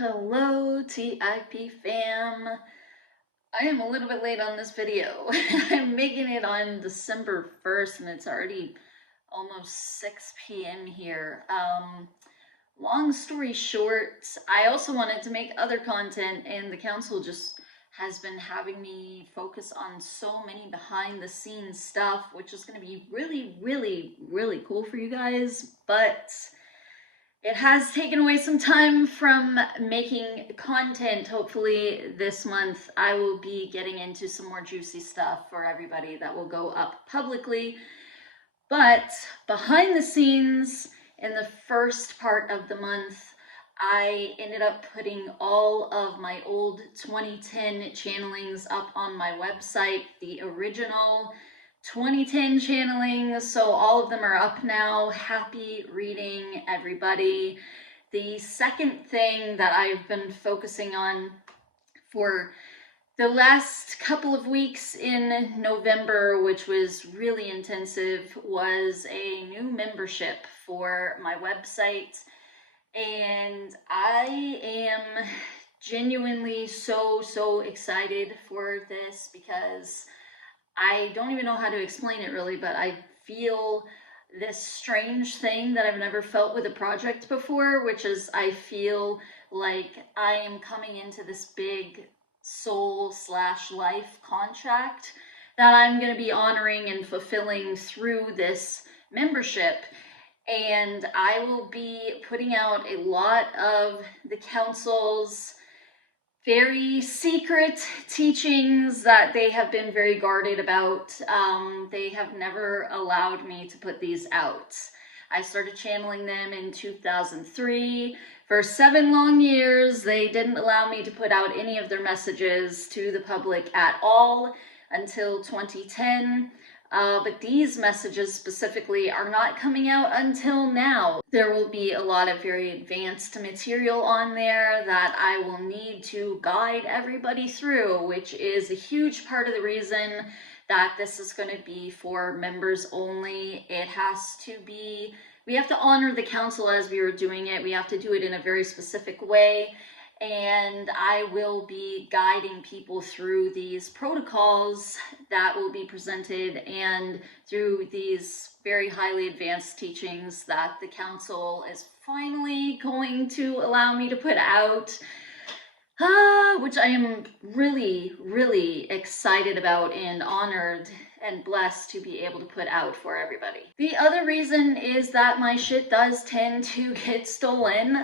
Hello, TIP fam. I am a little bit late on this video. I'm making it on December 1st and it's already almost 6 p.m. here. Long story short, I also wanted to make other content and the council just has been having me focus on so many behind the scenes stuff, which is going to be really cool for you guys, but it has taken away some time from making content. Hopefully this month I will be getting into some more juicy stuff for everybody that will go up publicly. But behind the scenes, in the first part of the month, I ended up putting all of my old 2010 channelings up on my website, the original 2010 channelings, so all of them are up now. Happy reading, everybody. The second thing that I've been focusing on for the last couple of weeks in November, which was really intensive, was a new membership for my website. And I am genuinely so excited for this because I don't even know how to explain it really, but I feel this strange thing that I've never felt with a project before, which is I feel like I am coming into this big soul/life contract that I'm going to be honoring and fulfilling through this membership. And I will be putting out a lot of the council's very secret teachings that they have been very guarded about. They have never allowed me to put these out. I started channeling them in 2003. For 7 long years, they didn't allow me to put out any of their messages to the public at all until 2010. But these messages specifically are not coming out until now. There will be a lot of very advanced material on there that I will need to guide everybody through, which is a huge part of the reason that this is going to be for members only. It has to be, we have to honor the council as we were doing it. We have to do it in a very specific way. And I will be guiding people through these protocols that will be presented and through these very highly advanced teachings that the council is finally going to allow me to put out, which I am really excited about and honored and blessed to be able to put out for everybody. The other reason is that my shit does tend to get stolen,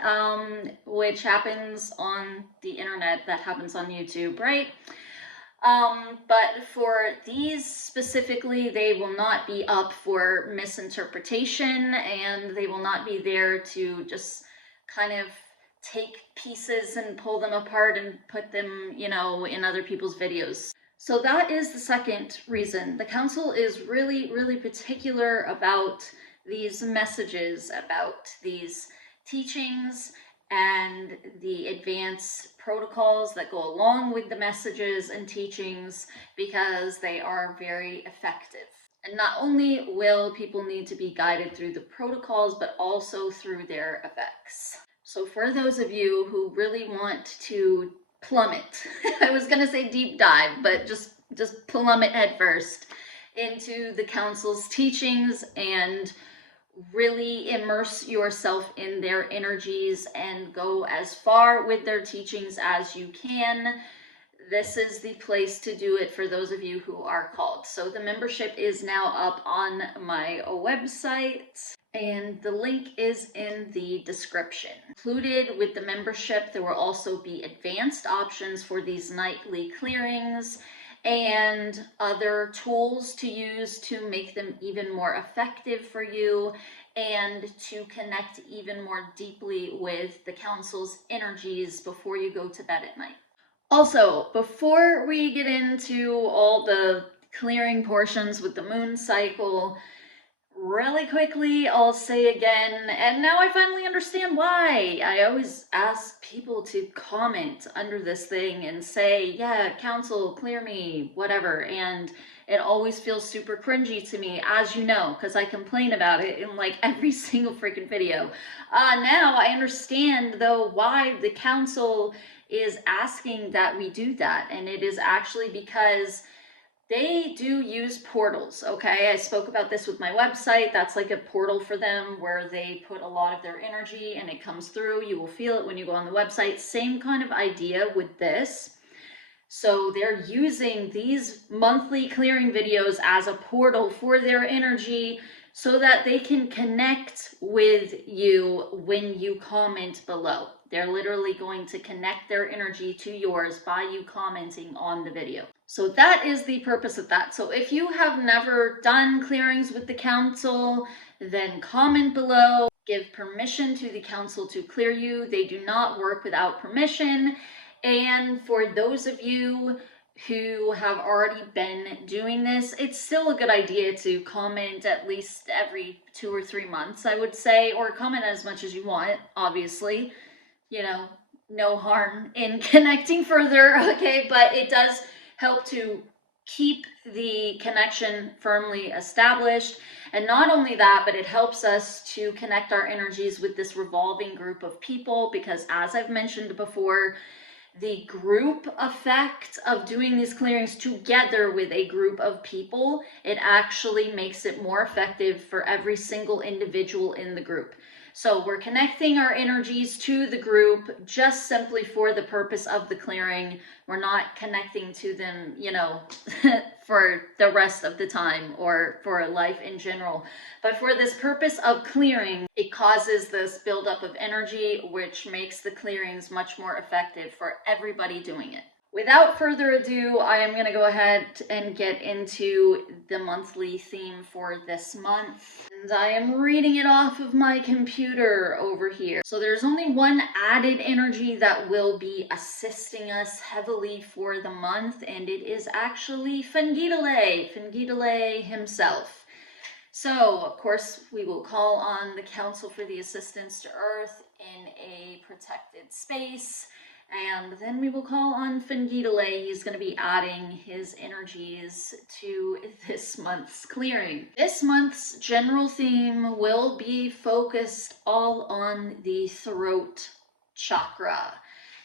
which happens on the internet, that happens on YouTube, right? But for these specifically, they will not be up for misinterpretation, and they will not be there to just kind of take pieces and pull them apart and put them, you know, in other people's videos. So that is the second reason. The council is really particular about these messages, about these teachings, and the advanced protocols that go along with the messages and teachings, because they are very effective. And not only will people need to be guided through the protocols, but also through their effects. So for those of you who really want to plummet, I was gonna say deep dive, but just plummet headfirst into the council's teachings and really immerse yourself in their energies and go as far with their teachings as you can, this is the place to do it for those of you who are called. So the membership is now up on my website, and the link is in the description. Included with the membership, there will also be advanced options for these nightly clearings and other tools to use to make them even more effective for you and to connect even more deeply with the council's energies before you go to bed at night. Also, before we get into all the clearing portions with the moon cycle, really quickly, I'll say again, and now I finally understand why. I always ask people to comment under this thing and say, yeah, council, clear me, whatever. And it always feels super cringy to me, as you know, because I complain about it in like every single freaking video. Now I understand, though, why the council is asking that we do that. And it is actually because they do use portals, okay? I spoke about this with my website. That's like a portal for them where they put a lot of their energy and it comes through. You will feel it when you go on the website. Same kind of idea with this. So they're using these monthly clearing videos as a portal for their energy so that they can connect with you when you comment below. They're literally going to connect their energy to yours by you commenting on the video. So that is the purpose of that. So if you have never done clearings with the council, then comment below. Give permission to the council to clear you. They do not work without permission. And for those of you who have already been doing this, it's still a good idea to comment at least every 2 or 3 months, I would say, or comment as much as you want, obviously. You know, no harm in connecting further, okay? But it does help to keep the connection firmly established. And not only that, but it helps us to connect our energies with this revolving group of people, because as I've mentioned before, the group effect of doing these clearings together with a group of people, it actually makes it more effective for every single individual in the group. So we're connecting our energies to the group just simply for the purpose of the clearing. We're not connecting to them, you know, for the rest of the time or for life in general. But for this purpose of clearing, it causes this buildup of energy, which makes the clearings much more effective for everybody doing it. Without further ado, I am going to go ahead and get into the monthly theme for this month. And I am reading it off of my computer over here. So there's only one added energy that will be assisting us heavily for the month, and it is actually Fengidale himself. So, of course, we will call on the Council for the Assistance to Earth in a protected space. And then we will call on Fengidale. He's going to be adding his energies to this month's clearing. This month's general theme will be focused all on the throat chakra,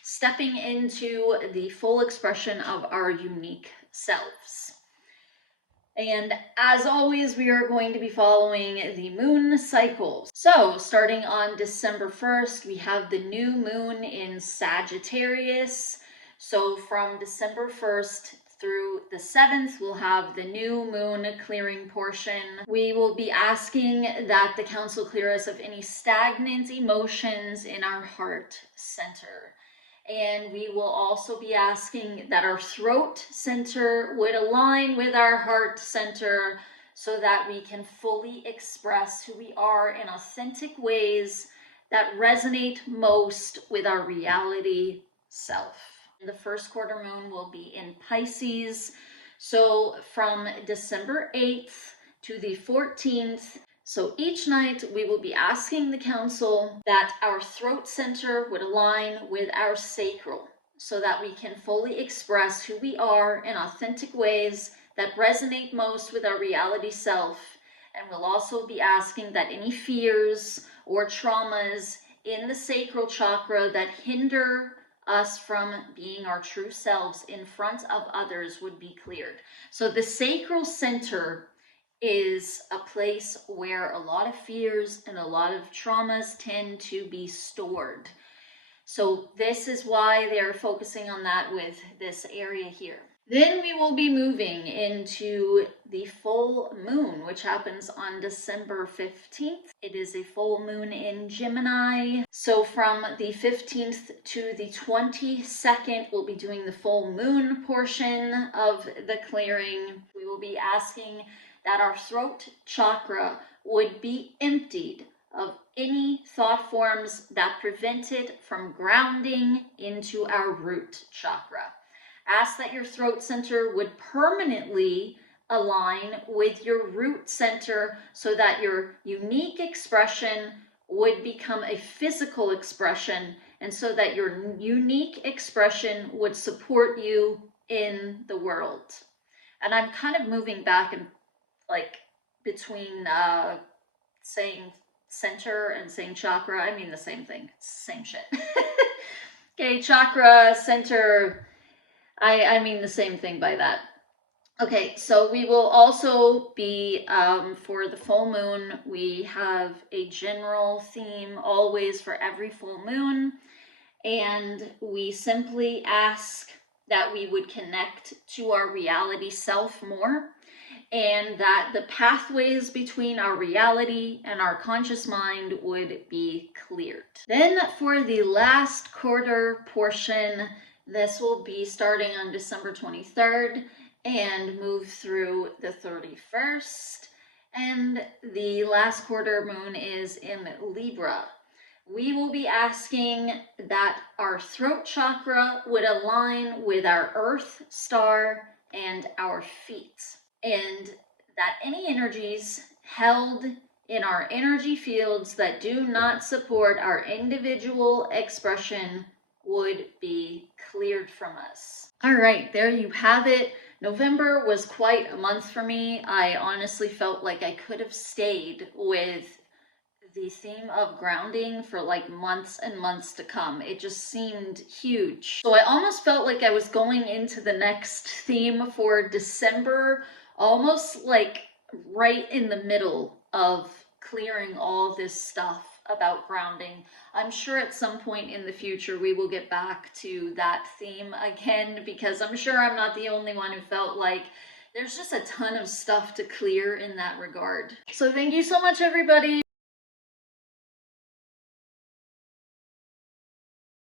stepping into the full expression of our unique selves. And as always, we are going to be following the moon cycles. So starting on December 1st, we have the new moon in Sagittarius. So from December 1st through the 7th, we'll have the new moon clearing portion. We will be asking that the council clear us of any stagnant emotions in our heart center. And we will also be asking that our throat center would align with our heart center so that we can fully express who we are in authentic ways that resonate most with our reality self. The first quarter moon will be in Pisces. So from December 8th to the 14th, so each night we will be asking the council that our throat center would align with our sacral so that we can fully express who we are in authentic ways that resonate most with our reality self. And we'll also be asking that any fears or traumas in the sacral chakra that hinder us from being our true selves in front of others would be cleared. So the sacral center is a place where a lot of fears and a lot of traumas tend to be stored. So this is why they're focusing on that with this area here. Then we will be moving into the full moon, which happens on December 15th. It is a full moon in Gemini. So from the 15th to the 22nd, we'll be doing the full moon portion of the clearing. We will be asking that our throat chakra would be emptied of any thought forms that prevent it from grounding into our root chakra. Ask that your throat center would permanently align with your root center so that your unique expression would become a physical expression, and so that your unique expression would support you in the world. And I'm kind of moving back and like between saying center and saying chakra. I mean the same thing, it's the same shit. Okay, chakra, center, I mean the same thing by that. Okay, so we will also be, for the full moon, we have a general theme always for every full moon, and we simply ask that we would connect to our reality self more, and that the pathways between our reality and our conscious mind would be cleared. Then for the last quarter portion, this will be starting on December 23rd and move through the 31st. And the last quarter moon is in Libra. We will be asking that our throat chakra would align with our earth star and our feet, and that any energies held in our energy fields that do not support our individual expression would be cleared from us. All right, there you have it. November was quite a month for me. I honestly felt like I could have stayed with the theme of grounding for like months and months to come. It just seemed huge. So I almost felt like I was going into the next theme for December, almost like right in the middle of clearing all this stuff about grounding. I'm sure at some point in the future we will get back to that theme again, because I'm sure I'm not the only one who felt like there's just a ton of stuff to clear in that regard. So thank you so much, everybody.